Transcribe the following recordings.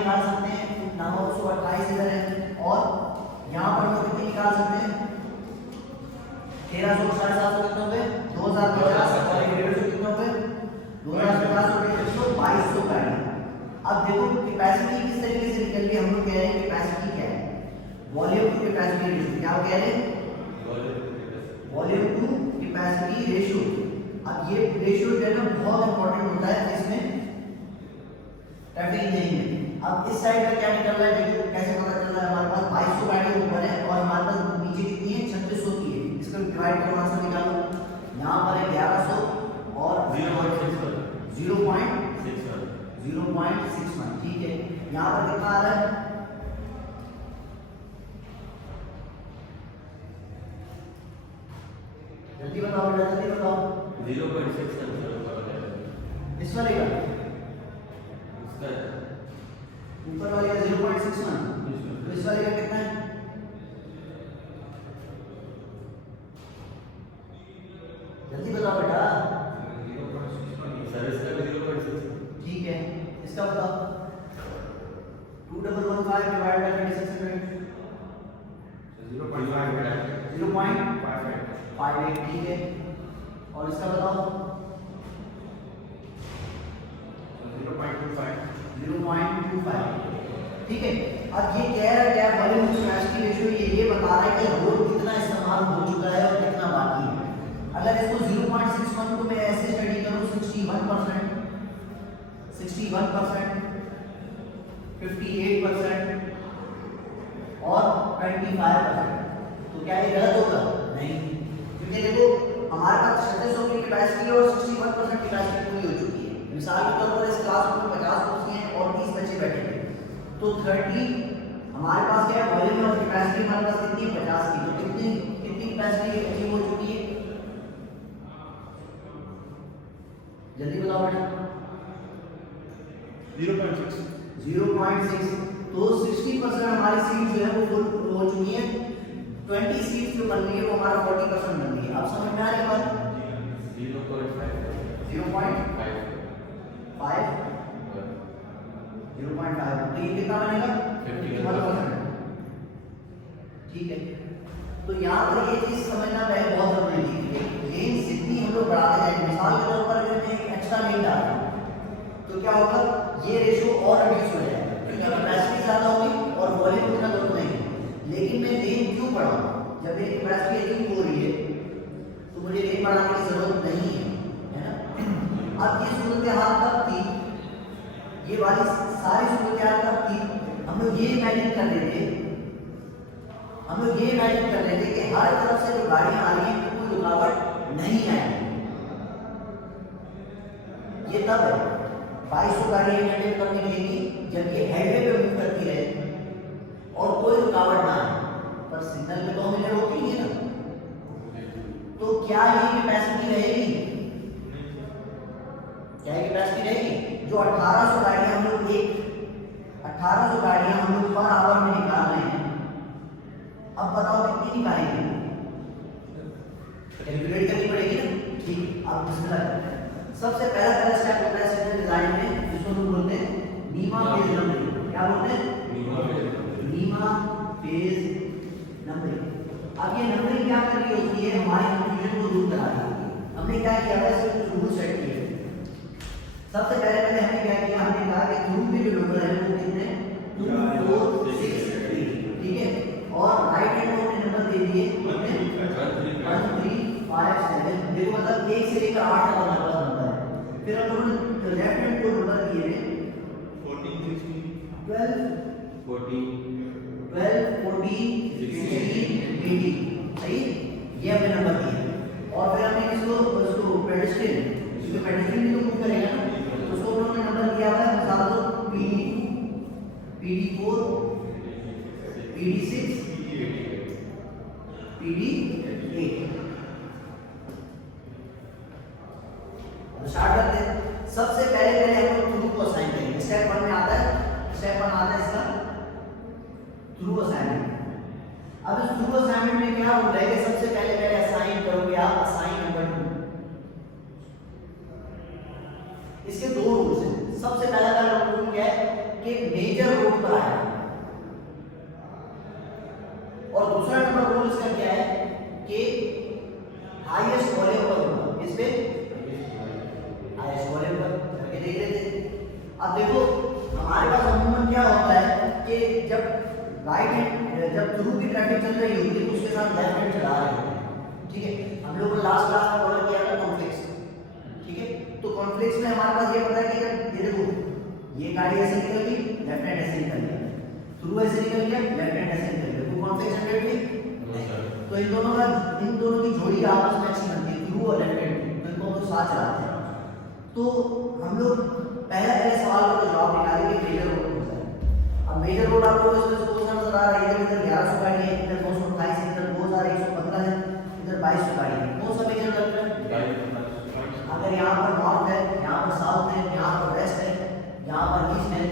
निकाल सकते हैं 928 इधर है, और यहाँ पर तो कितनी निकाल सकते हैं 1300 साढ़े 700 कितने हो गए 2050, और 150 कितने हो गए 2050 और 150 2200 गाड़ी। अब देखो कैपेसिटी किस तरीके से निकल गई, हम लोग कह रहे हैं कैपेसिटी क्या है, वॉल्यूम टू कैपेसिटी रेशियो, क्या कह रहे हैं वॉल्यूम टू कैपेसिटी रेशियो। अब ये रेशियो जो है ना बहुत इंपॉर्टेंट होता है इसमें ट्रैफिक इंजीनियरिंग में। अब इस साइड का क्या निकल रहा है देखो कैसे पता चल रहा है, हमारे पास 2200 गाड़ी ऊपर है और हमारे पास नीचे कितनी है 3600 की है, इसको डिवाइड करो आंसर निकालो, यहाँ पर है 1100 और 0.61, ठीक है। यहाँ पर कितना आ रहा है जल्दी बताओ बेटा जल्दी बताओ 0.6 इस वाले का उसका ऊपर वाले का 0.61, तो इस वाले का कितना है जल्दी बताओ बेटा सर इसका भी 0.6 ठीक है। इसका बताओ 2115 डिवाइड बाय 2600 0.58, ठीक है। और इसका बताओ 0.25, ठीक है। अब ये कह रहा है क्या वॉल्यूम टू कैपेसिटी रेशियो, ये बता रहा है कि रोड कितना इस्तेमाल हो चुका है और कितना बाकी है। अगर इसको 0.61 को मैं ऐसे स्टडी करूं 61%, 58% और 25%, तो क्या ये गलत होगा? नहीं, क्योंकि देखो हमारे पास 3600 की कैपेसिटी और 61% कैपेसिटी पूरी हो चुकी है। मिसाल के तौर पर इस क्लास में 50 कुर्सी हैं और 30 बच्चे बैठे हैं, तो 30 हमारे पास क्या है वॉल्यूम और कैपेसिटी हमारे पास कितनी है 50 की, तो कितनी कैपेसिटी अचीव हो चुकी है जल्दी बताओ बेटा 0.6, तो 60% हमारी सीट जो है वो फुल हो चुकी है, 20 सीट जो बन रही है वो हमारा 40% बन रही है। अब समझ में आ रही है बात? 0.5, तो ये कितना बनेगा 51%, ठीक है। तो यहाँ पर ये चीज समझना पहले बहुत जरूरी है, रेंज जितनी हम लोग बढ़ाते जाएंगे, मिसाल के तौर पर अगर मैं एक एक्स्ट्रा लेन डालता हूँ तो क्या होगा ये रेशियो और रिड्यूस हो जाएगा, क्योंकि कैपेसिटी ज्यादा होगी और वॉल्यूम उतना जरूरत नहीं है। लेकिन मैं रेंज क्यों बढ़ाऊँ, जब मेरी कैपेसिटी इतनी हो रही है तो मुझे रेंज बढ़ाने की जरूरत नहीं है ना। अब ये सूरत हाल कब थी, ये वाली सारी सूरत हाल कब थी, हम लोग ये इमेजिन कर रहे थे कि हर तरफ से जो गाड़ियां आ रही हैं कोई रुकावट नहीं आएगी। ये तब है 2200 गाड़ियां हैंडल करने निकलेगी जब ये हाईवे पे मूव करती रहे और कोई रुकावट ना आए, पर सिग्नल पे तो हमें रोकेंगे ना, तो क्या ये कैपेसिटी रहेगी? क्या ये कैपेसिटी रहेगी? जो 1800 गाड़ियां हम लोग पर आवर में निकाल रहे हैं, अब बताओ कितनी निकालेंगे? कैलकुलेट करनी पड़ेगी ना, ठीक। अब बिस्मिल्लाह करते हैं। सबसे पहला स्टेप होता है सिग्नल डिजाइन में, जिसको हम बोलते हैं नीमा फेज नंबरिंग। क्या बोलते हैं? नीमा फेज नंबरिंग। अब ये नंबरिंग क्या कर रही होती है, हमारे कंफ्यूजन को दूर करा रही होती है। हमने क्या किया है, इसमें रूल सेट किए। सबसे पहले हमने क्या किया, हमने कहा कि ग्रुप में जो नंबर है वो कितने 2 4 6 3, ठीक है। और राइट हैंड को हमने नंबर दे दिए 1 3 5 7, देखो मतलब 1 से लेकर 8 तक हमारे पास नंबर है। फिर हम लोगों ने लेफ्ट हैंड को नंबर दिए हैं 14 16 12 14 18, सही, ये हमने नंबर दिए। और फिर हमने इसको पेडेस्ट्रियन, क्योंकि पेडेस्ट्रियन भी तो मूव करेगा ना, तो उसको हमने नंबर दिया हुआ है, मिसाल दो PD4 PD6 PD8। स्टार्ट करते हैं। सबसे पहले हम लोग थ्रू को असाइन करेंगे। स्टेप 1 में आता है, इसका थ्रू असाइनमेंट। अब इस थ्रू असाइनमेंट में क्या होता है कि सबसे पहले असाइन करोगे आप असाइन नंबर 2। इसके दो रूल्स हैं। सबसे पहला रूल क्या है, कि मेजर रोड पर आएगा। और दूसरा नंबर रूल इसका क्या है कि हाईएस्ट वॉल्यूम पर होगा। इस पे हाईएस्ट वॉल्यूम पर करके देख रहे थे। अब देखो हमारे पास अमूमन क्या होता है कि जब राइट हैंड जब थ्रू की ट्रैफिक चल रही होती है तो उसके साथ लेफ्ट हैंड चला रहे होते हैं, ठीक है। हम लोग ने लास्ट क्लास में कवर किया था कॉन्फ्लिक्ट्स, ठीक है। तो कॉन्फ्लिक्ट्स में हमारे पास ये पता है कि ये देखो ये गाड़ी ऐसे निकल गई, लेफ्ट हैंड ऐसे निकल गया, थ्रू ऐसे निकल गया, लेफ्ट हैंड ऐसे निकल गया, तो कॉन्फ्लिक्ट जनरेट हुई। तो इन दोनों की जोड़ी आपस में अच्छी बनती है, थ्रू और लेफ्ट हैंड, तो इनको हम साथ चलाते हैं। तो हम लोग पहले सवाल का जवाब निकालेंगे मेजर रोड कौन सा है। अब मेजर रोड आपको इसमें कौन सा नजर आ रहा है? इधर 1100 गाड़ी है, इधर 228 है, इधर 2115 है, इधर 2200 गाड़ी है। कौन सा मेजर रोड है? अगर यहाँ पर नॉर्थ है, यहाँ पर साउथ है, यहाँ पर वेस्ट है, यहाँ पर ईस्ट है,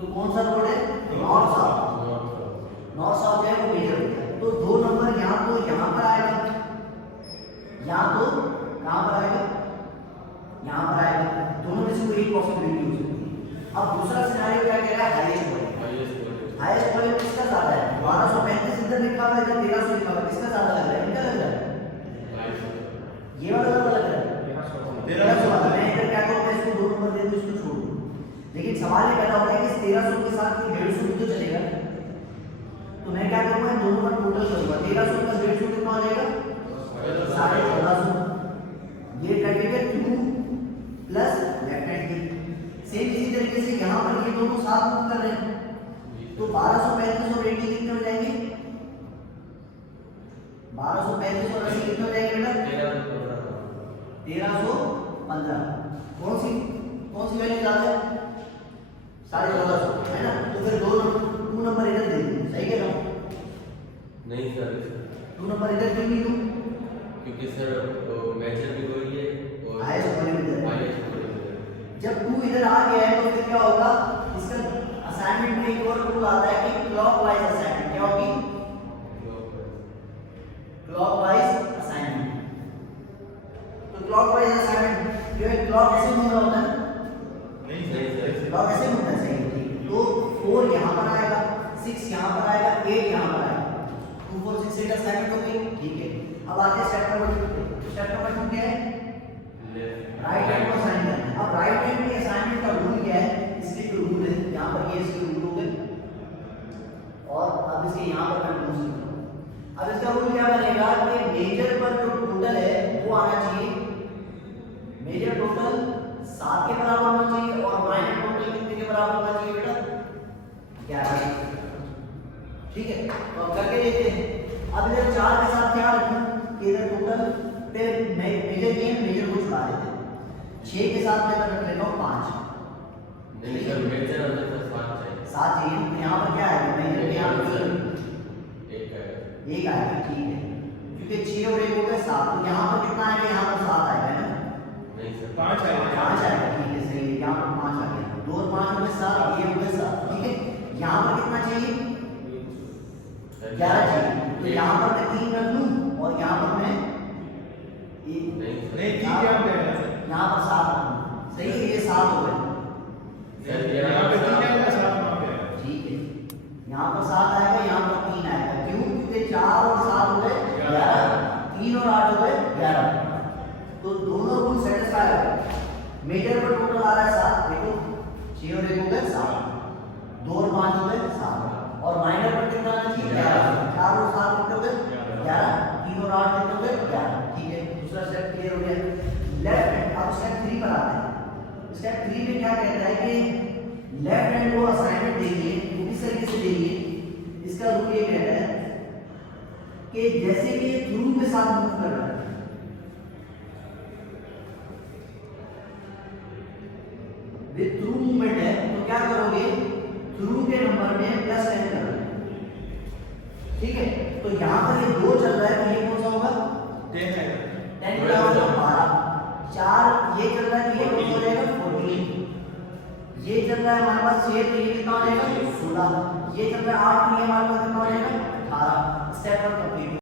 तो कौन सा रोड है? North south. नॉर्थ साउथ है वो मेजर रोड है। तो दो नंबर यहाँ तो यहाँ पर आएगा, यहाँ तो कहाँ पर आएगा? यहाँ पर आएगा। दोनों में से कोई एक पॉसिबिलिटी हो सकती है। अब दूसरा सिनेरियो क्या कह रहा है? Highest volume. हाईएस्ट वॉल्यूम किसका ज्यादा है? 1235 इधर लिखा हुआ है, इधर 1300 लिखा हुआ है, किसका ज्यादा लग रहा है? इनका लग रहा है, ये वाला ज्यादा लग रहा है, 1300 वाला। मैं इधर क्या करूँ, मैं इसको 2 नंबर दे दूँ, इसको छोड़ दूँ। लेकिन सवाल ये पैदा होता है कि इस 1300 के साथ 150 भी तो चलेगा, तो मैं क्या करूँगा, इन दोनों का टोटल करूँगा। 1300 प्लस 150 कितना हो जाएगा? 1450। ये ट्रैफिक है थ्रू प्लस लेफ्ट हैंड की। सेम इसी तरीके से यहाँ पर ये दोनों साथ मूव कर रहे हैं, तो 1235 और 80 कितने हो जाएंगे? 1235 और 80 कितने हो जाएंगे बेटा? 1315। कौन सी वैल्यू ज्यादा है? 1450 है ना। तो फिर 2 नंबर इधर दे दूं, सही कह रहा हूँ? नहीं सर, 2 नंबर इधर क्यों नहीं दूं? क्योंकि सर मेजर भी वही है और हाईएस्ट वॉल्यूम इधर है। हाईएस्ट वॉल्यूम है। जब 2 इधर आ गया है तो फिर क्या होगा? इसका असाइनमेंट में एक और रूल आता है कि क्लॉकवाइज असाइनमेंट। क्या होगी? Clockwise assignment. तो क्लॉकवाइज असाइनमेंट जो है, क्लॉक ऐसे घूम रहा होता है, नहीं सर, क्लॉक ऐसे घूमना चाहिए। तो 4 यहाँ पर आएगा, 6 यहाँ पर आएगा, 8 यहाँ पर आएगा। 2 4 6 8 असाइनमेंट हो गई, ठीक है। अब आते हैं स्टेप नंबर 2 पे। स्टेप नंबर 2 क्या है? राइट हैंड को असाइन करना है। अब राइट हैंड में असाइनमेंट का रूल क्या है? इसके जो रूल है, यहाँ पर ये इसके रूल हो गए, और अब इसके यहाँ पर मैं रूल लिखूंगा। अब इसका रूल क्या बनेगा कि मेजर पर जो टोटल है वो आना चाहिए, मेजर टोटल 7 के बराबर होना चाहिए, और माइनर टोटल कितने के बराबर होना चाहिए बेटा? 11। ठीक है, तो अब करके देखते हैं। अब इधर 4 के साथ क्या रखूं कि इधर टोटल पे मेजर के मेजर को छुड़ा देते हैं। 6 के साथ मैं रख लेता हूं 5। नहीं सर, मेजर अंदर से 7 चाहिए। 7 चाहिए, तो यहाँ पर क्या आएगा? मेजर के यहाँ पर एक आएगा, ठीक है। क्योंकि 6 और 1 हो गए 7, तो यहाँ पर कितना आएगा? यहाँ पर 7 आएगा, है ना? नहीं सर, 5 आएगा। 5 आएगा, ठीक है, सही है। यहाँ पर 5 आ गया, 2 और 5 हो गए 7, ये हो गए 7, ठीक है। यहाँ पर कितना चाहिए? 11 चाहिए, तो यहाँ पर मैं 3 रख लूँ, और यहाँ पर मैं नहीं नहीं ठीक है, आप यहाँ पर 7 रख लूँ, सही है। ये 7 हो गए, सर, यहाँ पे 3 आएगा, 7 वहाँ पे आएगा। ठीक है। यहाँ पर 7 आएगा, यहाँ पर 3 आएगा, क्यों? क्योंकि 4 और 7 हो गए 11, 3 और 8 हो गए 11, तो दोनों रूल सेटिस्फाई हो गए। मेजर पर टोटल आ रहा है 7, देखो 6 और 1 हो गए 7, 2 और 5 हो गए 7, और माइनर पर कितना आना चाहिए? 11, 4 और 7 कितने हो गए? 11, 3 और 8 कितने हो गए? 11, ठीक है। दूसरा स्टेप क्लियर हो गया। लेफ्ट हैंड, अब स्टेप 3 पर आते हैं। स्टेप 3 में क्या कहता है कि लेफ्ट हैंड को असाइनमेंट देंगे, वो किस तरीके से देंगे? इसका रूल ये कहता है कि जैसे कि थ्रू के साथ मूव कर रहा है, विद थ्रू मूवमेंट है, तो क्या करोगे? थ्रू के नंबर में प्लस 10 करोगे, ठीक है। तो यहाँ पर ये 2 चल रहा है, तो ये कौन सा होगा? 10 आएगा। 10 का मतलब 12, 4 ये चल रहा है, तो ये कौन सा हो जाएगा? 14। ये चल रहा है हमारे पास 6, तो ये कितना हो जाएगा? 16। ये चल रहा है 8, तो ये हमारे पास कितना हो जाएगा? 18। Step 1 complete.